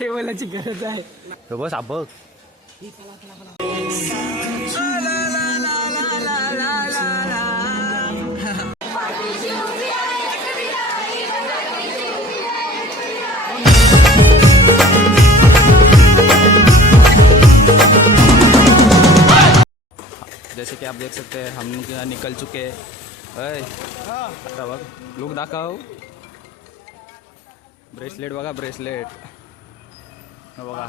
हे बोलायची गरज आहे? बस बघ जैसे कि आप देख सकते हैं हम निकल चुके हैं। लुक दाखव ब्रेसलेट बघा ब्रेसलेट. हे बघा.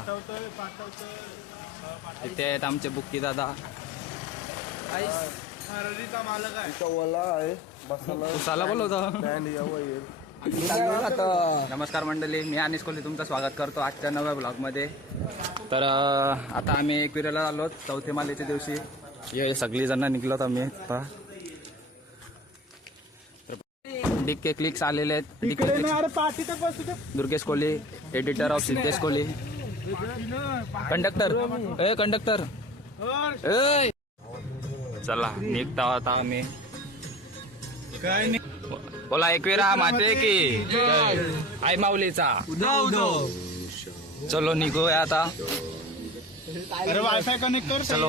इथे आहेत आमचे बुक्की दादा. आहे उसाला बोलवतो नमस्कार मंडळी मी अनिश कोहली तुमचं स्वागत करतो आजच्या नव्या ब्लॉगमध्ये. तर आता आम्ही एकविरेला आलो चौथे मालेच्या दिवशी. हे सगळी जण निघलोत आम्ही आता. डीके क्लिक्स आलेले आहेत. Clicks. Durgesh Kohli editor of Siddhesh Kohli. Conductor A conductor ए! चला निघता आता आम्ही. बोला एकविरा माते की. आई माऊलीचा. चलो निघूया आता. अरे वायफाय कनेक्ट कर चलो.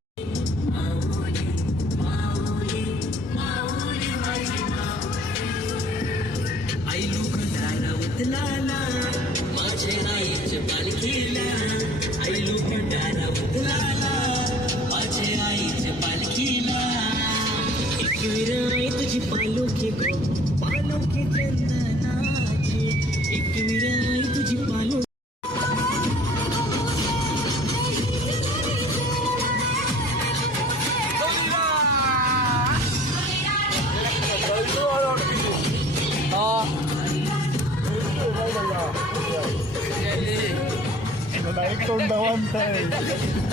तोंडवंत आहे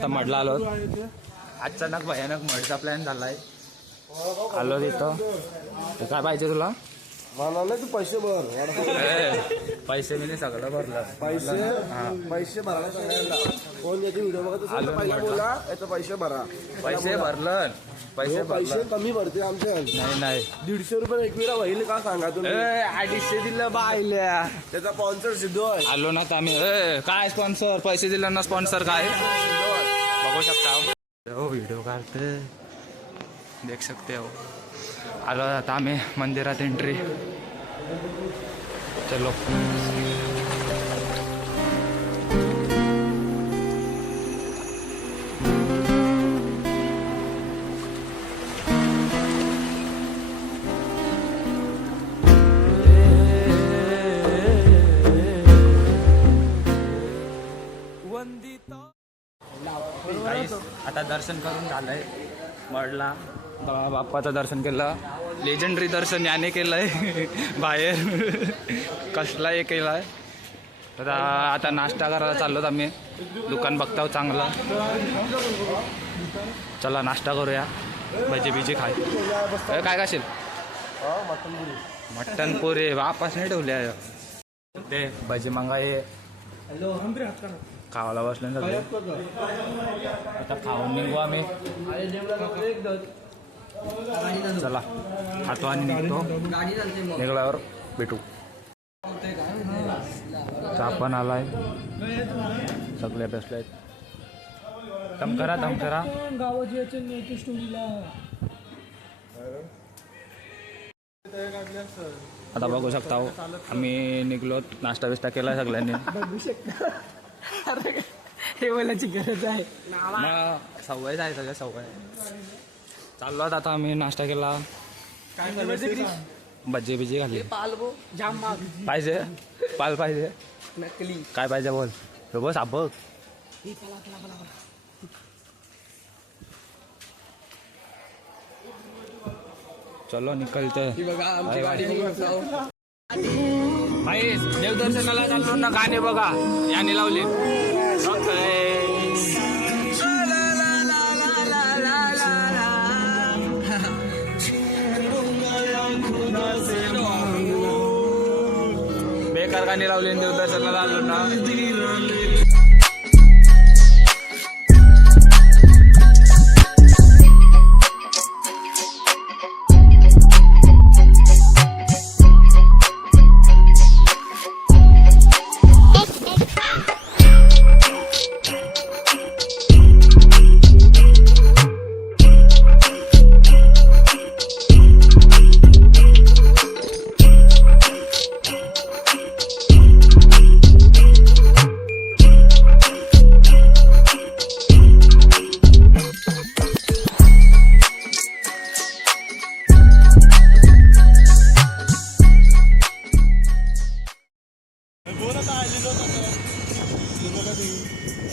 आता मडला आलो अचानक भयानक मडचा प्लॅन झालाय. आलो तिथं. तर काय पाहिजे तुला? मला नाही तू पैसे भर. ए, पैसे मी सगळं भरलं. पैसे? पैसे भरायला कोण याचे व्हिडिओ बघत असेल तर पहिला बोला याचे पैसे भरा. पैसे भरलं. पैसे पैसे भरलं. कमी भरते आमचे. नाही नाही. दीडशे रुपये एकविरा होईल का सांगा तुम्ही? ए, अडीचशे दिलं बायल्या त्याचा स्पॉन्सर सिद्धू आहे. आलो ना तर आम्ही. ए, काय स्पॉन्सर पैसे दिले ना स्पॉन्सर काय? बघू शकता हो व्हिडिओ काढते देख सकते हो. आलो आता आम्ही मंदिरात एंट्री चलो. दर्शन करून झालंय. मडला. बाप्पाचं दर्शन केलं. लेजंडरी दर्शन याने केलं आहे बाहेर. कसला हे केलाय. तर आता नाश्ता करायला चाललोत आम्ही. दुकान बघताव चांगलं. चला नाश्ता करूया. भजी बिजी खाय. काय खाशील? मटन पुरे. वापस नाही ठेवले ते भजी मागा खावाला खावायला बसले ना सगळे. आता खाऊन निघू आम्ही. चला खातो आणि निघतो. निघल्यावर भेटू. आपण पण आलाय. सगळे बसले आहेत. दम करा दम करा. आता बघू शकता हो, आम्ही निघलो नाश्ता बिस्टा केला सगळ्यांनी. हे बोलायची गरज आहे. मग सवय आहे सगळं सवय. चाललो आता आम्ही नाश्ता केला. भजी बिजी माग. पाहिजे पाल पाहिजे. नकली. काय पाहिजे बोल. ह्यो बस बघ. चलो निकलते. भाई देवदर्शनाला चाललो ना गाणे बघा. याने लावले. बेकार गाणे लावले देवदर्शनाला आलो ना.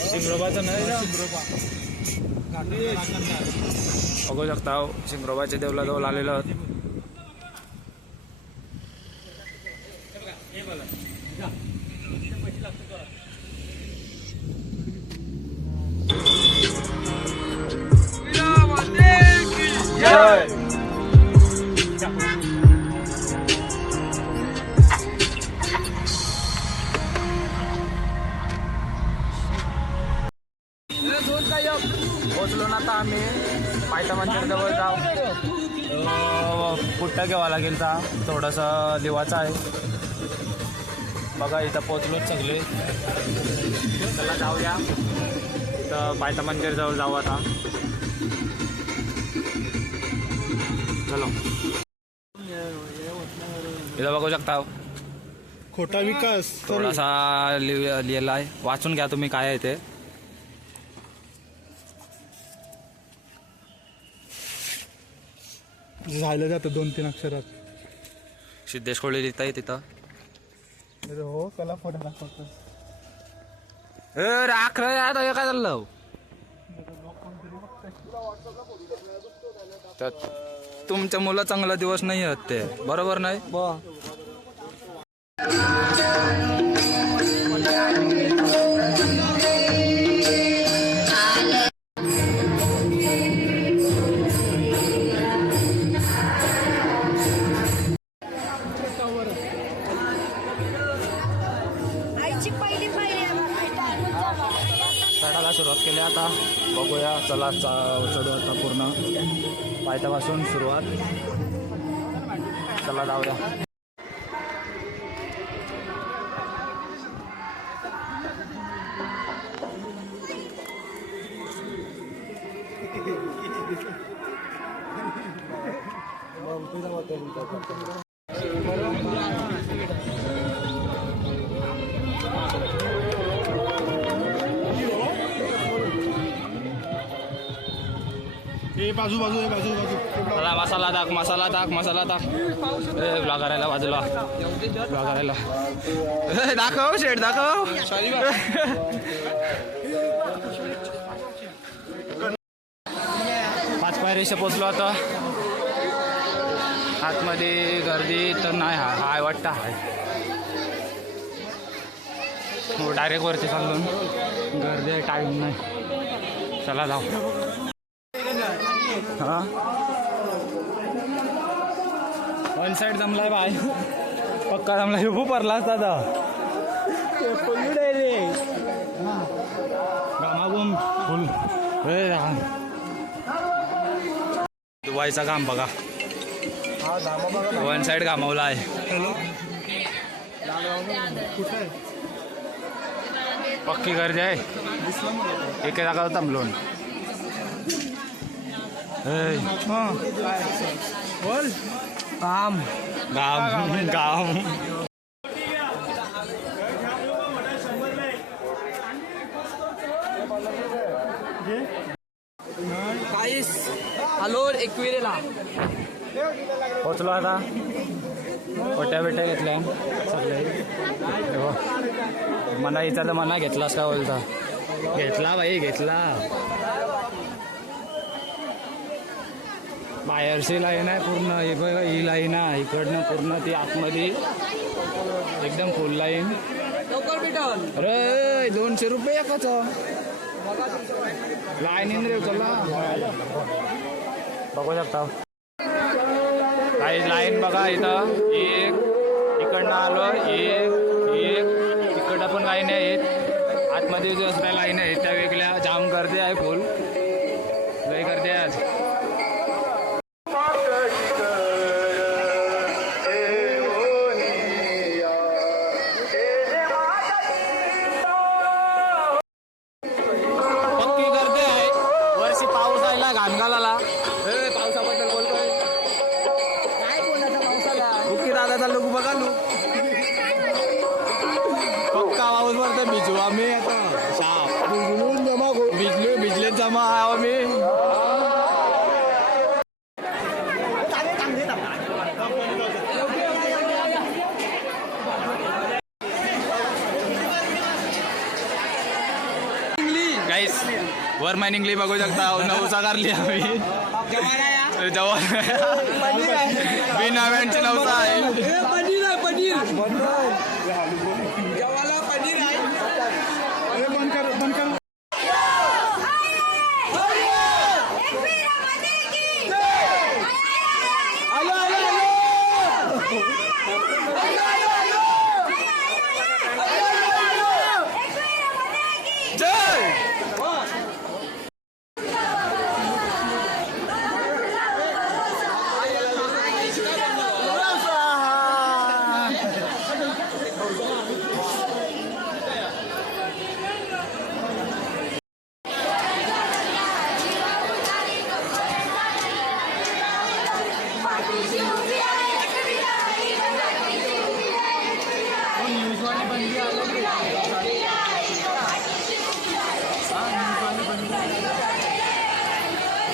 शिंगरोबाचं नाही ना बघू शकता हो, देवला जवळ आलेलो आहोत Yeah. जवळ जाऊ पुट्टा घ्यावा लागेल ता थोडासा लिवाचा आहे. बघा इथं पोचलोच सगळे. चला जाऊया. इथं पायथा मंदिर जवळ जाऊ आता. चलो. इथं बघू शकता. खोटा विकास. थोडासा लिह लिहिला आहे. वाचून घ्या तुम्ही काय आहे ते. झालं जातं दोन तीन अक्षरात. सिद्धेश कोळी लिहिता आहे तिथं अरे हो त्याला फोटो दाखवतो. ए राख रे आता हे काय चाललं तर तुमच्या मुलं चांगला दिवस नाही आहेत ते. बरोबर नाही? आईची चढायला सुरुवात केली. आता बघूया चला चा- चढू आता पूर्ण. पायथ्यापासून सुरुवात. चला जाऊया. ए बाजू बाजू ए बाजू बाजू. चला मसाला टाक मसाला टाक मसाला टाक. ए ब्लॉगरायला बाजूला. ब्लॉगरायला करायला. दाखव शेट दाखव. पाच पायरीशे पोचलो आता. आतमध्ये गर्दी तर नाही हा हाय वाटतं हाय. हो डायरेक्ट वरती चाललो. गर्दी टाईम नाही. चला जाऊ. हा. वन साइड जमलाय बाय. पक्का जमलाय. उभू पडला असता आता घामागून फुल. दुबईचा घाम बघा. वन साइड घामावला आहे पक्की गर्दी आहे. एके जागा थांबलोन ए, बोल काम. गाम गाम काहीच हलोर एकविरेला पोचलो आता. खोट्या बिट्या घेतल्या. सगळे. हे. मना इथं तर मना घेतलास का बोलता? घेतला बाई घेतला. बाहेरची लाईन आहे पूर्ण ही बघ ही लाईन आहे इकडनं पूर्ण ती आतमध्ये. एकदम फुल लाईन अरे दोनशे रुपये एकाच. लाईन रे चला. बघू शकता. काही लाईन बघा इथं. एक इकडनं आलो एक एक. इकडं पण लाईन आहेत आतमध्ये जो असल्या लाईन आहेत त्या वेगळ्या. जाम गर्दी आहे फुल लय गर्दी आहे आज. वर मायनिंगली बघू शकता. नवसा करली आम्ही. जवळ बिना नवसा आहे पनीर आहे पनीर जेवायला पनीर आहे बंद कर बंद कर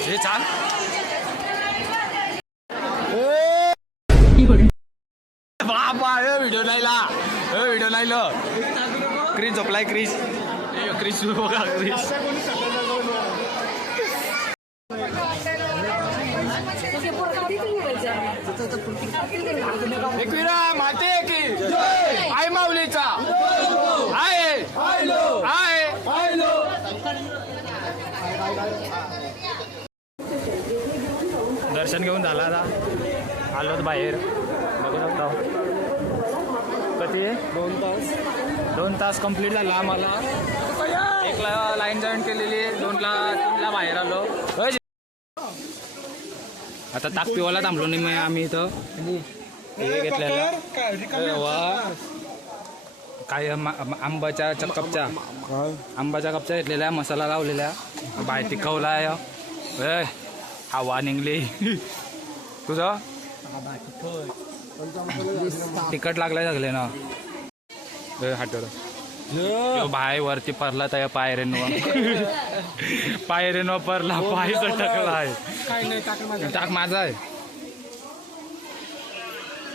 हे छान बाबा हे व्हिडिओ नाहीला हे व्हिडिओ नाहीलो क्रिस ए, क्रिस बघा क्रिस एकविरा माते की आई माऊलीचा. आहे आहे दर्शन घेऊन झाला आता. आलोत बाहेर. बघू शकता. कधी दोन तास. दोन तास कंप्लीट झाला आम्हाला. एकला लाईन जॉईन केलेली दोनला तीनला बाहेर आलो. आता ताकपिवाला थांबलो नाही मग आम्ही इथं. हे घेतलेलं. काय आंबा- आंब्याच्या च- कपच्या. आंब्याच्या कपच्या घेतलेल्या मसाला लावलेल्या. बाय टिकवला आहे हवा निघली. तुझं? तिकट लागलाय सगळे ना हाटोड बाय वरती परला त्या पायरेनवर पायरेनवर परला पाय सटकलाय काय नाही टाकलं टाक माझा आहे.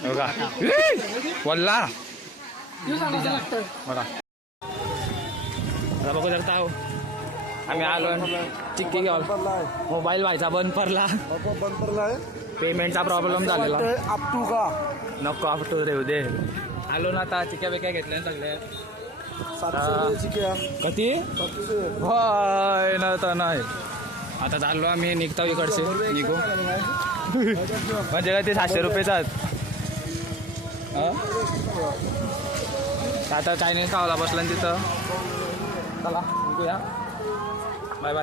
बघा वल्ला. बघा. बघू शकता हो. आम्ही आलो चिक्की मोबाईल व्हायचा बंद पडला. बंद पडलाय पेमेंटचा प्रॉब्लेम झालेला. अप टू का? नको after देऊ दे आलो ना आता चिक्या बिक्या घेतल्या सगळ्या. कधी होय ना तर नाही. आता चाललो आम्ही निघतो इकडचे. निघू. म्हणजे ते सातशे रुपयेचाच हं? आता चायनीज खावाला बसला तिथं. चला निघूया.